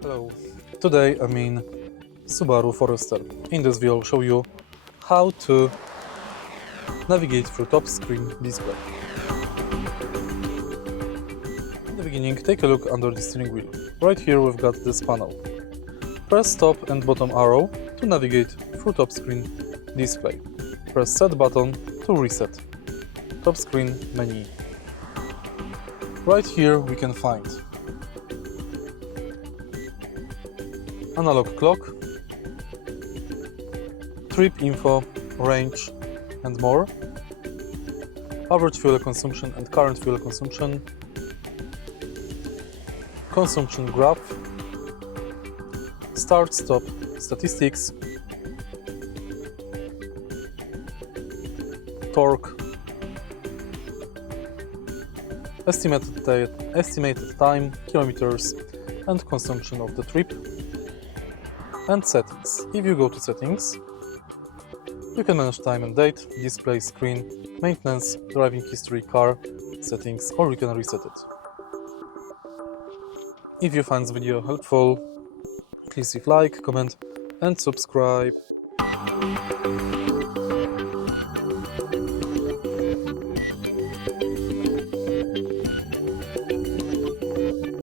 Hello, today I'm in Subaru Forester. In this video I'll show you how to navigate through top screen display. In the beginning, take a look under the steering wheel. Right here we've got this panel. Press top and bottom arrow to navigate through top screen display. Press set button to reset. Top screen menu. Right here we can find analog clock, trip info, range and more, average fuel consumption and current fuel consumption, consumption graph, start-stop statistics, torque, estimated time, kilometers and consumption of the trip, and settings. If you go to settings, you can manage time and date, display screen, maintenance, driving history, car settings, or you can reset it. If you find this video helpful, please leave like, comment and subscribe.